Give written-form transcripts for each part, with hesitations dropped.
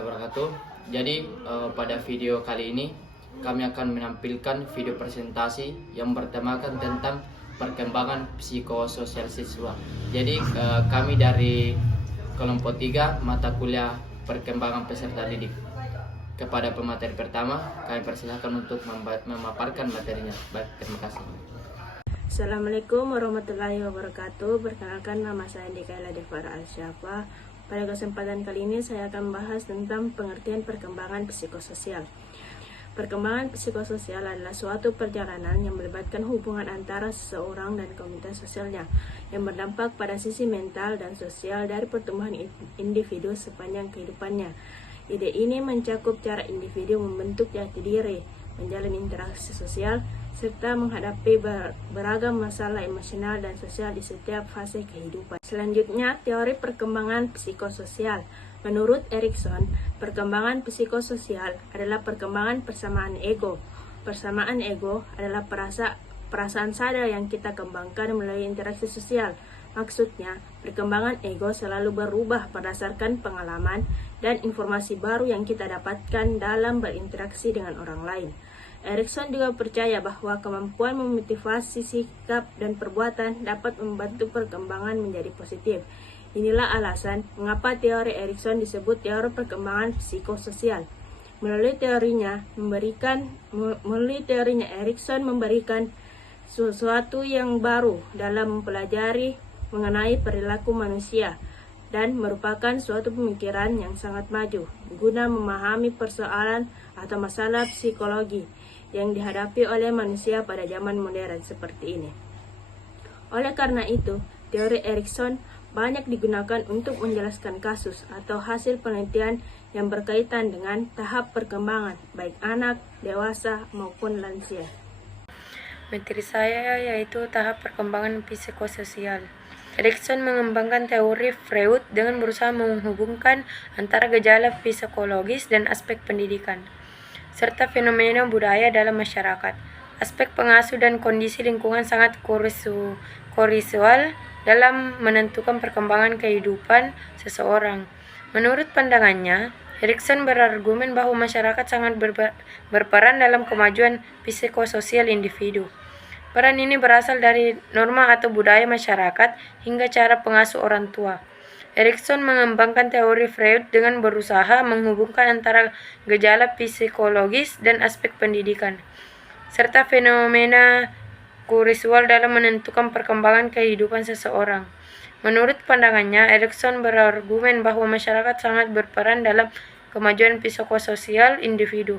warahmatullahi wabarakatuh. Jadi pada video kali ini kami akan menampilkan video presentasi yang bertemakan tentang perkembangan psikososial siswa. Jadi kami dari kelompok 3 mata kuliah perkembangan peserta didik. Kepada pemateri pertama, kami persilahkan untuk memaparkan materinya. Baik, terima kasih. Assalamualaikum warahmatullahi wabarakatuh. Perkenalkan, nama saya Dikaila Devara Alsyafa. Pada kesempatan kali ini saya akan membahas tentang pengertian perkembangan psikososial. Perkembangan psikososial adalah suatu perjalanan yang melibatkan hubungan antara seseorang dan komunitas sosialnya yang berdampak pada sisi mental dan sosial dari pertumbuhan individu sepanjang kehidupannya. Ide ini mencakup cara individu membentuk jati diri, menjalin interaksi sosial, serta menghadapi beragam masalah emosional dan sosial di setiap fase kehidupan. Selanjutnya, teori perkembangan psikososial. Menurut Erikson, perkembangan psikososial adalah perkembangan persamaan ego. Persamaan ego adalah perasaan sadar yang kita kembangkan melalui interaksi sosial. Maksudnya, perkembangan ego selalu berubah berdasarkan pengalaman dan informasi baru yang kita dapatkan dalam berinteraksi dengan orang lain. Erikson juga percaya bahwa kemampuan memotivasi sikap dan perbuatan dapat membantu perkembangan menjadi positif. Inilah alasan mengapa teori Erikson disebut teori perkembangan psikososial. Melalui teorinya Erikson memberikan sesuatu yang baru dalam mempelajari mengenai perilaku manusia dan merupakan suatu pemikiran yang sangat maju guna memahami persoalan atau masalah psikologi yang dihadapi oleh manusia pada zaman modern seperti ini. Oleh karena itu, teori Erikson banyak digunakan untuk menjelaskan kasus atau hasil penelitian yang berkaitan dengan tahap perkembangan, baik anak, dewasa, maupun lansia. Materi saya yaitu tahap perkembangan psikososial. Erikson mengembangkan teori Freud dengan berusaha menghubungkan antara gejala psikologis dan aspek pendidikan, serta fenomena budaya dalam masyarakat. Aspek pengasuh dan kondisi lingkungan sangat krusial dalam menentukan perkembangan kehidupan seseorang. Menurut pandangannya, Erikson berargumen bahwa masyarakat sangat berperan dalam kemajuan psikososial individu. Peran ini berasal dari norma atau budaya masyarakat hingga cara pengasuh orang tua. Erikson mengembangkan teori Freud dengan berusaha menghubungkan antara gejala psikologis dan aspek pendidikan, serta fenomena krusial dalam menentukan perkembangan kehidupan seseorang. Menurut pandangannya, Erikson berargumen bahwa masyarakat sangat berperan dalam kemajuan psikososial individu.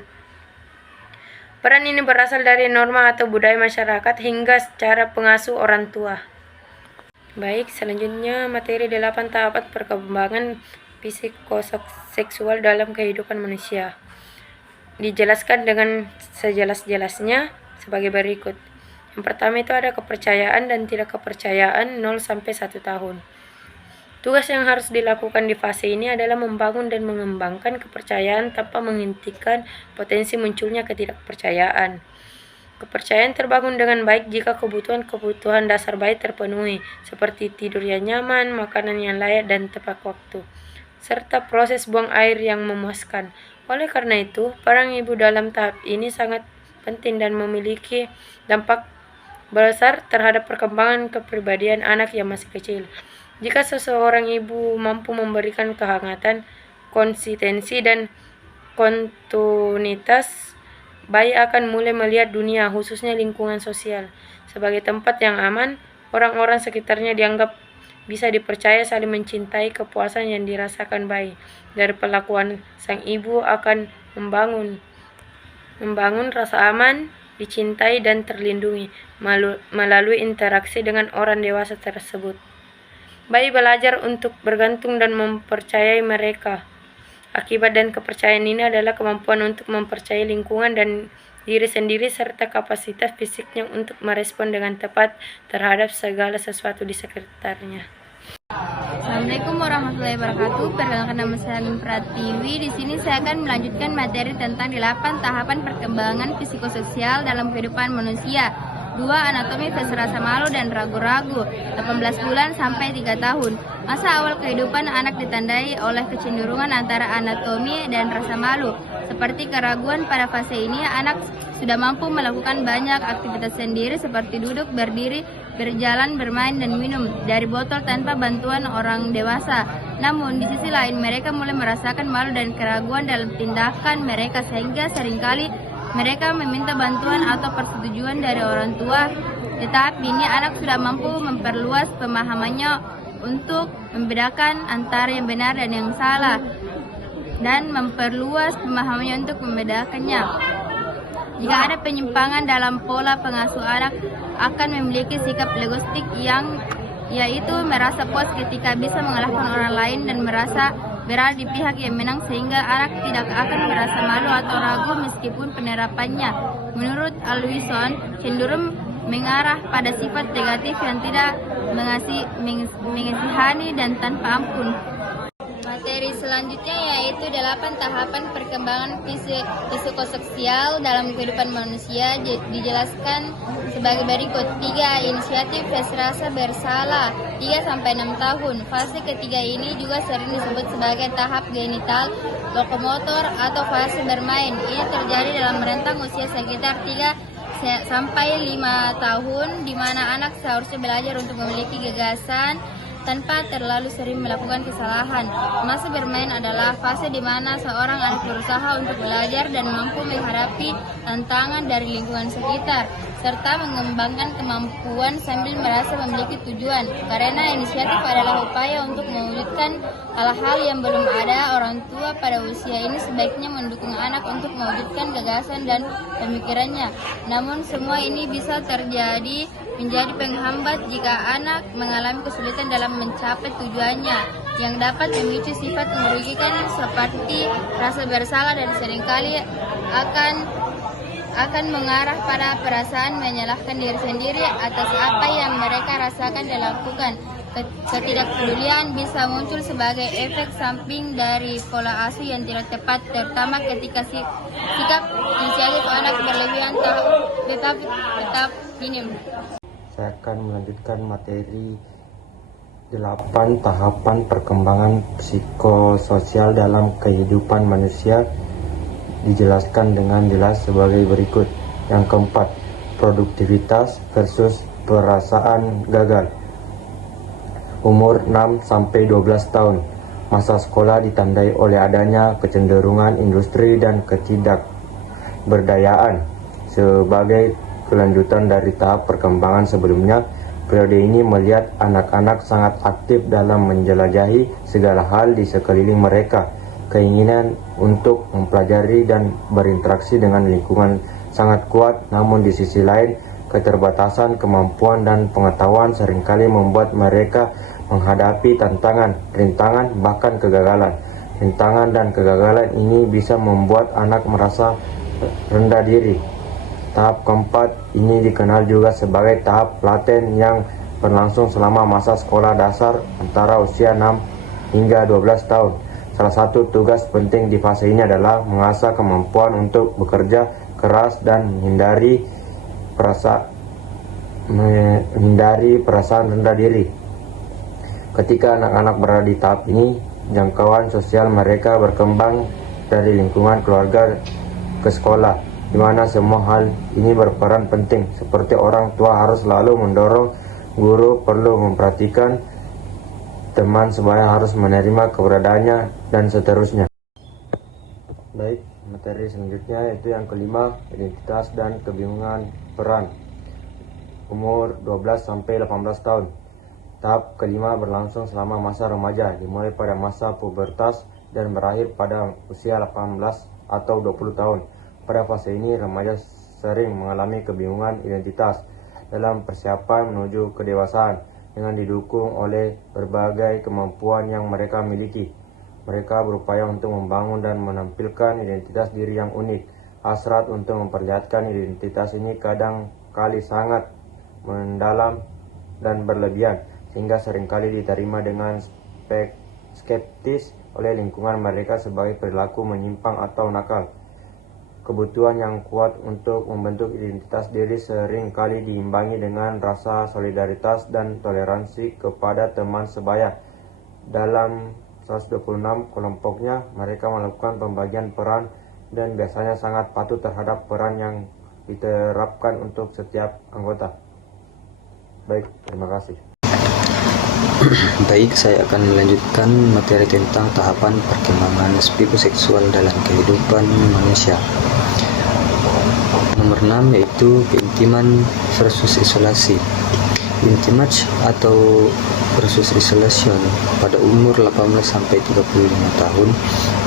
Peran ini berasal dari norma atau budaya masyarakat hingga cara pengasuh orang tua. Baik, selanjutnya materi 8 tahapan perkembangan psikoseksual dalam kehidupan manusia. Dijelaskan dengan sejelas-jelasnya sebagai berikut. Yang pertama itu ada kepercayaan dan tidak kepercayaan 0-1 tahun. Tugas yang harus dilakukan di fase ini adalah membangun dan mengembangkan kepercayaan tanpa menghentikan potensi munculnya ketidakpercayaan. Kepercayaan terbangun dengan baik jika kebutuhan dasar bayi terpenuhi, seperti tidur yang nyaman, makanan yang layak dan tepat waktu, serta proses buang air yang memuaskan. Oleh karena itu, peran ibu dalam tahap ini sangat penting dan memiliki dampak besar terhadap perkembangan kepribadian anak yang masih kecil. Jika seseorang ibu mampu memberikan kehangatan, konsistensi, dan kontinuitas, bayi akan mulai melihat dunia, khususnya lingkungan sosial, sebagai tempat yang aman. Orang-orang sekitarnya dianggap bisa dipercaya, saling mencintai. Kepuasan yang dirasakan bayi dari perlakuan sang ibu akan membangun rasa aman, dicintai, dan terlindungi melalui interaksi dengan orang dewasa tersebut. Bayi belajar untuk bergantung dan mempercayai mereka. Akibat dan kepercayaan ini adalah kemampuan untuk mempercayai lingkungan dan diri sendiri serta kapasitas fisiknya untuk merespon dengan tepat terhadap segala sesuatu di sekitarnya. Assalamualaikum warahmatullahi wabarakatuh. Perkenalkan, nama saya Amin Pratiwi. Di sini saya akan melanjutkan materi tentang 8 tahapan perkembangan psikososial dalam kehidupan manusia. 2. Anatomi fase rasa malu dan ragu-ragu 18 bulan sampai 3 tahun. Masa awal kehidupan anak ditandai oleh kecenderungan antara anatomi dan rasa malu. Seperti keraguan pada fase ini, anak sudah mampu melakukan banyak aktivitas sendiri seperti duduk, berdiri, berjalan, bermain, dan minum dari botol tanpa bantuan orang dewasa. Namun, di sisi lain mereka mulai merasakan malu dan keraguan dalam tindakan mereka sehingga seringkali mereka meminta bantuan atau persetujuan dari orang tua. Tetapi ini anak sudah mampu memperluas pemahamannya untuk membedakan antara yang benar dan yang salah dan memperluas pemahamannya untuk membedakannya. Jika ada penyimpangan dalam pola pengasuh, anak akan memiliki sikap legalistik yang yaitu merasa puas ketika bisa mengalahkan orang lain dan merasa berada di pihak yang menang sehingga anak tidak akan merasa malu atau ragu meskipun penerapannya menurut Alwison cenderung mengarah pada sifat negatif yang tidak mengasihani dan tanpa ampun. Materi selanjutnya yaitu 8 tahapan perkembangan psikososial dalam kehidupan manusia dijelaskan sebagai berikut. 3. Inisiatif rasa bersalah 3-6 tahun. Fase ketiga ini juga sering disebut sebagai tahap genital lokomotor atau fase bermain. Ini terjadi dalam rentang usia sekitar 3-5 tahun, di mana anak seharusnya belajar untuk memiliki gagasan tanpa terlalu sering melakukan kesalahan. Masa bermain adalah fase di mana seorang anak berusaha untuk belajar dan mampu menghadapi tantangan dari lingkungan sekitar, serta mengembangkan kemampuan sambil merasa memiliki tujuan. Karena inisiatif adalah upaya untuk mewujudkan hal-hal yang belum ada, orang tua pada usia ini sebaiknya mendukung anak untuk mewujudkan gagasan dan pemikirannya. Namun semua ini bisa menjadi penghambat jika anak mengalami kesulitan dalam mencapai tujuannya, yang dapat memicu sifat merugikan seperti rasa bersalah dan seringkali akan mengarah pada perasaan menyalahkan diri sendiri atas apa yang mereka rasakan dan lakukan. Ketidakpedulian bisa muncul sebagai efek samping dari pola asuh yang tidak tepat, terutama ketika sikap inisiatif anak berlebihan tetap minim. Saya akan melanjutkan materi 8 tahapan perkembangan psikososial dalam kehidupan manusia dijelaskan dengan jelas sebagai berikut. Yang keempat, produktivitas versus perasaan gagal. Umur 6-12 tahun. Masa sekolah ditandai oleh adanya kecenderungan industri dan ketidakberdayaan. Sebagai kelanjutan dari tahap perkembangan sebelumnya, periode ini melihat anak-anak sangat aktif dalam menjelajahi segala hal di sekeliling mereka. Keinginan untuk mempelajari dan berinteraksi dengan lingkungan sangat kuat, namun di sisi lain keterbatasan kemampuan dan pengetahuan seringkali membuat mereka menghadapi tantangan, rintangan, bahkan kegagalan. Rintangan dan kegagalan ini bisa membuat anak merasa rendah diri. Tahap keempat ini dikenal juga sebagai tahap laten yang berlangsung selama masa sekolah dasar antara usia 6 hingga 12 tahun. Salah satu tugas penting di fase ini adalah mengasah kemampuan untuk bekerja keras dan menghindari perasaan rendah diri. Ketika anak-anak berada di tahap ini, jangkauan sosial mereka berkembang dari lingkungan keluarga ke sekolah, di mana semua hal ini berperan penting, seperti orang tua harus selalu mendorong, guru perlu memperhatikan, teman sebaya harus menerima keberadaannya, dan seterusnya. Baik, materi selanjutnya yaitu yang kelima, identitas dan kebingungan peran. Umur 12-18 tahun. Tahap kelima berlangsung selama masa remaja, dimulai pada masa pubertas dan berakhir pada usia 18 atau 20 tahun. Pada fase ini, remaja sering mengalami kebingungan identitas dalam persiapan menuju kedewasaan dengan didukung oleh berbagai kemampuan yang mereka miliki. Mereka berupaya untuk membangun dan menampilkan identitas diri yang unik. Hasrat untuk memperlihatkan identitas ini kadang kali sangat mendalam dan berlebihan, sehingga seringkali diterima dengan skeptis oleh lingkungan mereka sebagai perilaku menyimpang atau nakal. Kebutuhan yang kuat untuk membentuk identitas diri sering kali diimbangi dengan rasa solidaritas dan toleransi kepada teman sebaya. Dalam 126 kelompoknya, mereka melakukan pembagian peran dan biasanya sangat patuh terhadap peran yang diterapkan untuk setiap anggota. Baik, terima kasih. Baik, saya akan melanjutkan materi tentang tahapan perkembangan psikoseksual dalam kehidupan manusia. Nomor 6 yaitu keintiman versus isolasi. Intimate atau versus isolation pada umur 18 sampai 35 tahun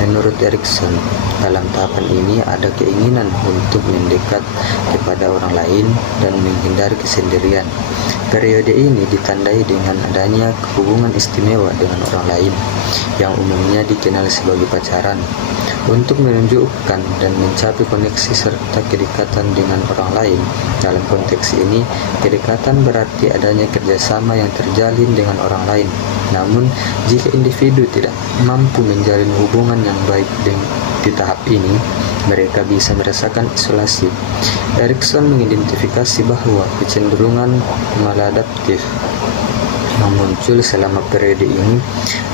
menurut Erikson. Dalam tahapan ini ada keinginan untuk mendekat kepada orang lain dan menghindari kesendirian. Periode ini ditandai dengan adanya hubungan istimewa dengan orang lain yang umumnya dikenal sebagai pacaran. Untuk menunjukkan dan mencapai koneksi serta kedekatan dengan orang lain. Dalam konteks ini, kedekatan berarti adanya kerjasama yang terjalin dengan orang lain. Namun, jika individu tidak mampu menjalin hubungan yang baik di tahap ini, mereka bisa merasakan isolasi. Erikson mengidentifikasi bahwa kecenderungan maladaptif yang muncul selama periode ini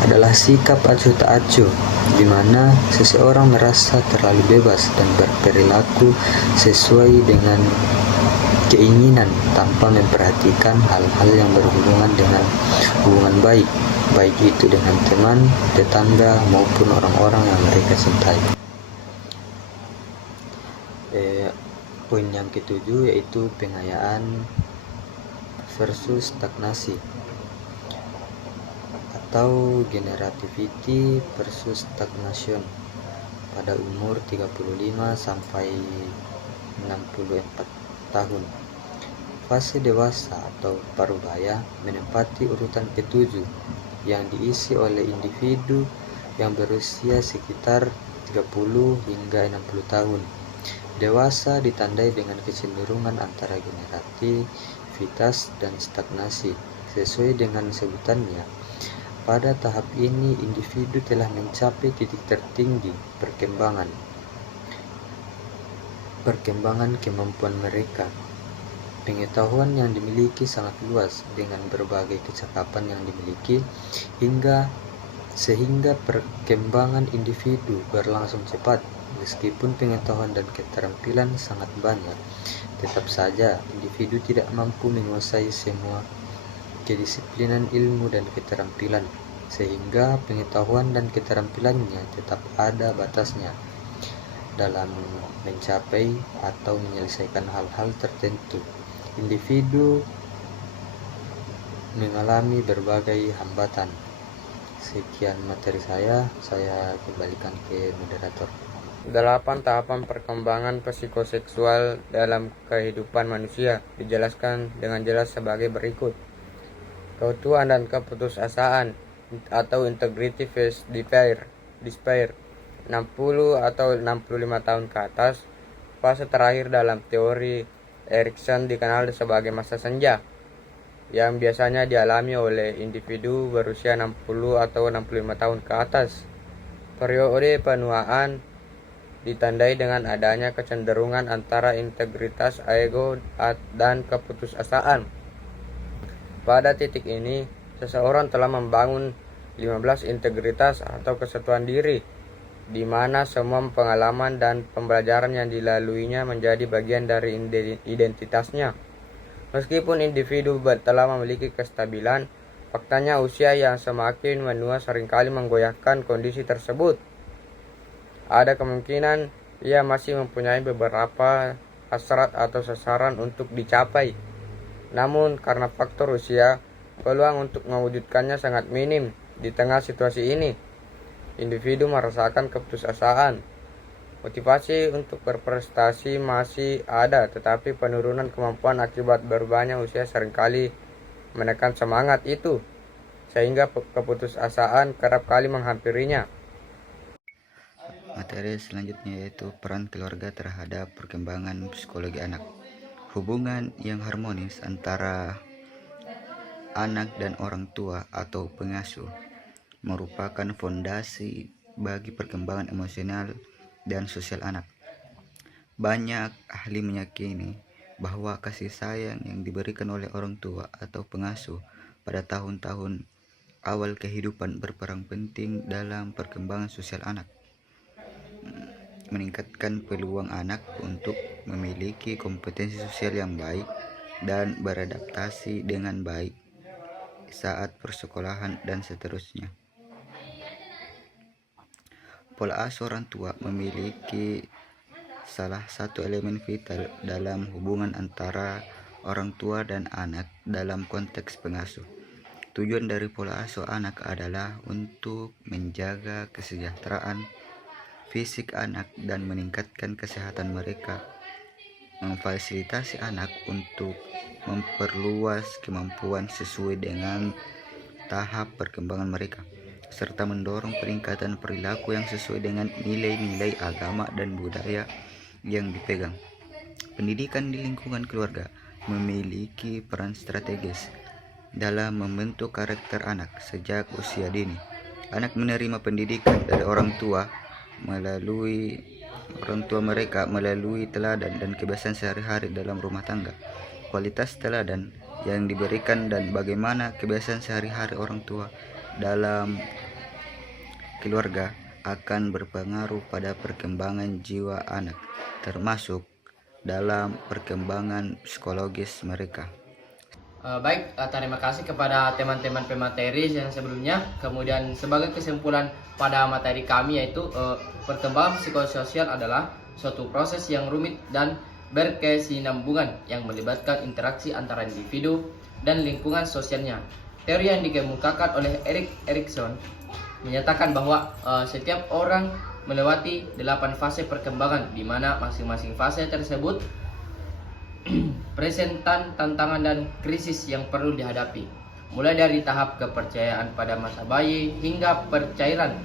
adalah sikap acuh tak acuh, di mana seseorang merasa terlalu bebas dan berperilaku sesuai dengan keinginan tanpa memperhatikan hal-hal yang berhubungan dengan hubungan baik itu dengan teman, tetangga, maupun orang-orang yang mereka cintai. Poin yang ketujuh yaitu pengayaan versus stagnasi atau generativity versus stagnation pada umur 35 sampai 64 tahun. Fase dewasa atau parubaya menempati urutan ketujuh yang diisi oleh individu yang berusia sekitar 30 hingga 60 tahun. Dewasa ditandai dengan kecenderungan antara generativitas dan stagnasi. Sesuai dengan sebutannya, pada tahap ini individu telah mencapai titik tertinggi perkembangan kemampuan mereka. Pengetahuan yang dimiliki sangat luas dengan berbagai kecakapan yang dimiliki sehingga perkembangan individu berlangsung cepat. Meskipun pengetahuan dan keterampilan sangat banyak, tetap saja individu tidak mampu menguasai semua kedisiplinan ilmu dan keterampilan, sehingga pengetahuan dan keterampilannya tetap ada batasnya dalam mencapai atau menyelesaikan hal-hal tertentu. Individu mengalami berbagai hambatan. Sekian materi saya kembalikan ke moderator. 8 tahapan perkembangan psikoseksual dalam kehidupan manusia dijelaskan dengan jelas sebagai berikut. Keutuhan dan keputusasaan atau integrity phase despair 60 atau 65 tahun ke atas. Fase terakhir dalam teori Erikson dikenal sebagai masa senja, yang biasanya dialami oleh individu berusia 60 atau 65 tahun ke atas. Periode penuaan ditandai dengan adanya kecenderungan antara integritas ego dan keputusasaan. Pada titik ini, seseorang telah membangun 15 integritas atau kesatuan diri, di mana semua pengalaman dan pembelajaran yang dilaluinya menjadi bagian dari identitasnya. Meskipun individu telah memiliki kestabilan, faktanya usia yang semakin menua seringkali menggoyahkan kondisi tersebut. Ada kemungkinan ia masih mempunyai beberapa hasrat atau sasaran untuk dicapai. Namun karena faktor usia, peluang untuk mewujudkannya sangat minim. Di tengah situasi ini, individu merasakan keputusasaan. Motivasi untuk berprestasi masih ada, tetapi penurunan kemampuan akibat berubahnya usia seringkali menekan semangat itu, sehingga keputusasaan kerap kali menghampirinya. Materi selanjutnya yaitu peran keluarga terhadap perkembangan psikologi anak. Hubungan yang harmonis antara anak dan orang tua atau pengasuh merupakan fondasi bagi perkembangan emosional dan sosial anak. Banyak ahli meyakini bahwa kasih sayang yang diberikan oleh orang tua atau pengasuh pada tahun-tahun awal kehidupan berperan penting dalam perkembangan sosial anak, meningkatkan peluang anak untuk memiliki kompetensi sosial yang baik dan beradaptasi dengan baik saat persekolahan dan seterusnya. Pola asuh orang tua memiliki salah satu elemen vital dalam hubungan antara orang tua dan anak dalam konteks pengasuh. Tujuan dari pola asuh anak adalah untuk menjaga kesejahteraan fisik anak dan meningkatkan kesehatan mereka, memfasilitasi anak untuk memperluas kemampuan sesuai dengan tahap perkembangan mereka, serta mendorong peningkatan perilaku yang sesuai dengan nilai-nilai agama dan budaya yang dipegang. Pendidikan di lingkungan keluarga memiliki peran strategis dalam membentuk karakter anak sejak usia dini. Anak menerima pendidikan dari orang tua mereka melalui teladan dan kebiasaan sehari-hari dalam rumah tangga. Kualitas teladan yang diberikan dan bagaimana kebiasaan sehari-hari orang tua dalam keluarga akan berpengaruh pada perkembangan jiwa anak, termasuk dalam perkembangan psikologis mereka. Baik, terima kasih kepada teman-teman pemateri yang sebelumnya. Kemudian sebagai kesimpulan pada materi kami yaitu perkembangan psikososial adalah suatu proses yang rumit dan berkesinambungan yang melibatkan interaksi antara individu dan lingkungan sosialnya. Teori yang dikemukakan oleh Erik Erikson menyatakan bahwa setiap orang melewati 8 fase perkembangan, di mana masing-masing fase tersebut presentan tantangan dan krisis yang perlu dihadapi, mulai dari tahap kepercayaan pada masa bayi hingga pencarian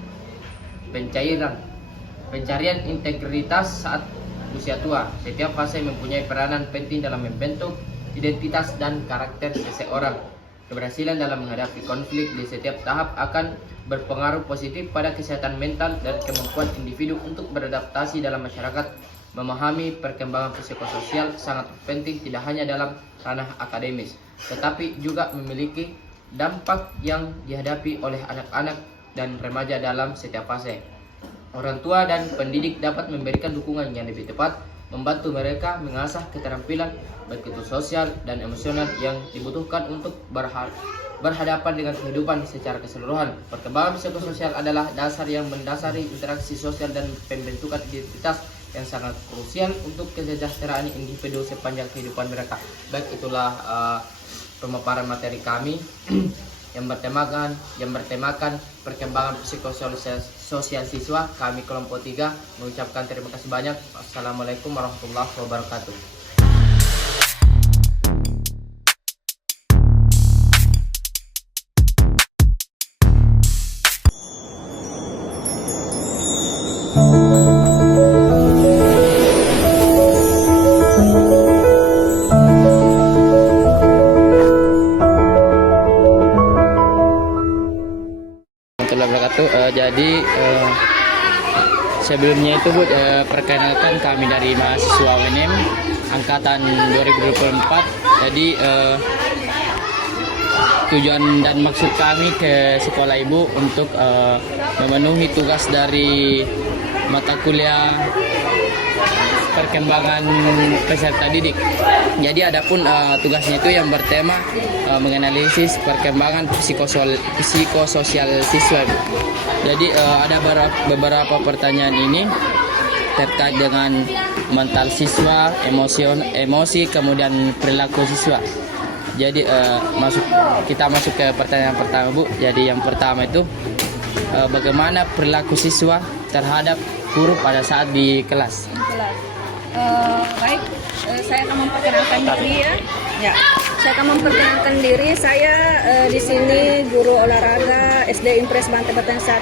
integritas saat usia tua. Setiap fase mempunyai peranan penting dalam membentuk identitas dan karakter seseorang. Keberhasilan dalam menghadapi konflik di setiap tahap akan berpengaruh positif pada kesehatan mental dan kemampuan individu untuk beradaptasi dalam masyarakat. Memahami perkembangan psikososial sangat penting tidak hanya dalam ranah akademis, tetapi juga memiliki dampak yang dihadapi oleh anak-anak dan remaja dalam setiap fase. Orang tua dan pendidik dapat memberikan dukungan yang lebih tepat, membantu mereka mengasah keterampilan baik itu sosial dan emosional yang dibutuhkan untuk berhadapan dengan kehidupan secara keseluruhan. Perkembangan psikososial adalah dasar yang mendasari interaksi sosial dan pembentukan identitas yang sangat krusial untuk kesejahteraan individu sepanjang kehidupan mereka. Baik, itulah pemaparan materi kami yang bertemakan perkembangan psikososial siswa. Kami kelompok 3 mengucapkan terima kasih banyak. Assalamualaikum warahmatullahi wabarakatuh. Jadi sebelumnya itu perkenalkan kami dari mahasiswa UNM angkatan 2024. Jadi tujuan dan maksud kami ke sekolah ibu untuk memenuhi tugas dari mata kuliah perkembangan peserta didik. Jadi adapun tugasnya itu yang bertema menganalisis perkembangan psikososial siswa. Jadi ada beberapa pertanyaan ini terkait dengan mental siswa, emosi, kemudian perilaku siswa. Jadi kita masuk ke pertanyaan pertama, Bu. Jadi yang pertama itu bagaimana perilaku siswa terhadap guru pada saat di kelas? Baik, saya akan memperkenalkan diri ya. Saya akan memperkenalkan diri. Saya di sini guru olahraga SD Impres Bantai Batang 1.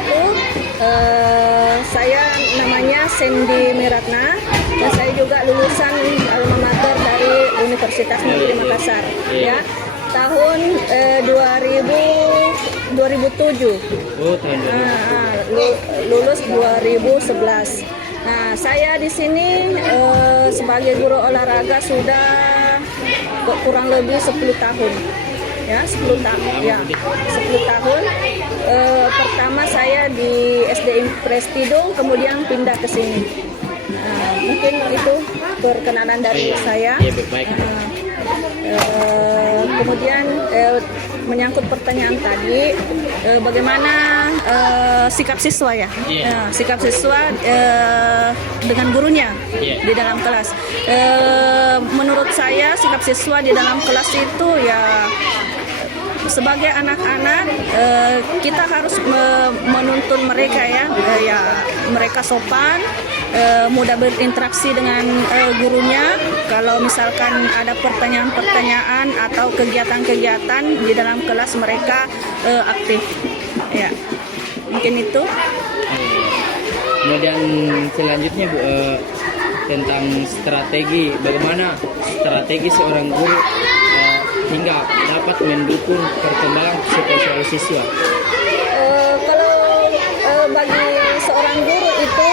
Saya namanya Sandy Miratna dan saya juga lulusan alma mater dari Universitas Negeri Makassar. Ya, tahun 2007. Lulus 2011. Nah, saya di sini sebagai guru olahraga sudah kurang lebih 10 tahun. Ya, 10 tahun. Ya, 10 tahun. pertama saya di SD Impres Tidung, kemudian pindah ke sini. Mungkin itu perkenalan dari saya. Iya, baik. Kemudian menyangkut pertanyaan tadi, bagaimana sikap siswa ya? Iya. Sikap siswa dengan gurunya di dalam kelas. Menurut saya sikap siswa di dalam kelas itu ya, sebagai anak-anak kita harus menuntun mereka ya, mereka sopan, mudah berinteraksi dengan gurunya. Kalau misalkan ada pertanyaan-pertanyaan atau kegiatan-kegiatan di dalam kelas, mereka aktif. Ya, mungkin itu. Kemudian selanjutnya Bu, tentang strategi, bagaimana strategi seorang guru hingga dapat mendukung perkembangan psikososial siswa. Kalau bagi seorang guru itu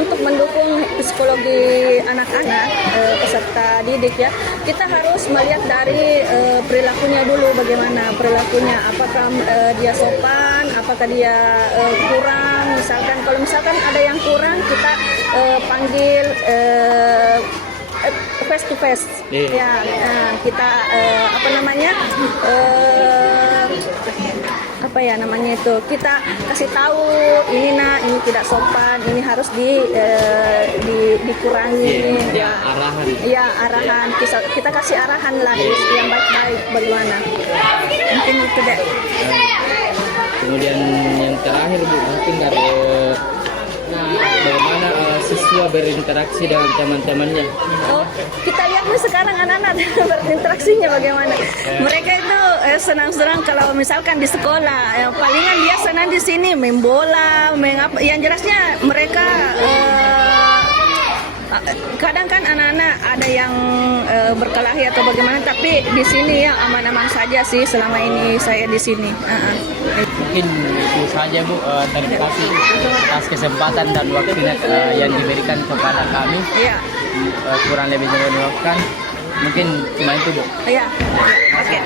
untuk mendukung psikologi anak-anak peserta didik ya, kita harus melihat dari perilakunya dulu, bagaimana perilakunya, apakah dia sopan, apakah dia kurang. Kalau misalkan ada yang kurang, kita panggil face to face. Ya, kita kita kasih tahu, ini tidak sopan, ini harus dikurangi. Ya, arahan. Ya, arahan. Kita kasih arahan lah yang baik-baik bagaimana. Mungkin itu deh. Kemudian yang terakhir Bu, mungkin dari bagaimana siswa berinteraksi dengan teman-temannya. Kita lihat nih sekarang anak-anak berinteraksinya bagaimana. Mereka itu senang-senang kalau misalkan di sekolah. Palingan dia senang di sini main bola, main apa. Yang jelasnya mereka kadang kan anak-anak ada yang berkelahi atau bagaimana, tapi di sini ya aman-aman saja sih selama ini saya di sini. Mungkin itu saja Bu, terima kasih atas kesempatan dan waktunya yang diberikan kepada kami. Iya. Kurang lebih dari waktu, mungkin cuma itu Bu. Iya. Oke.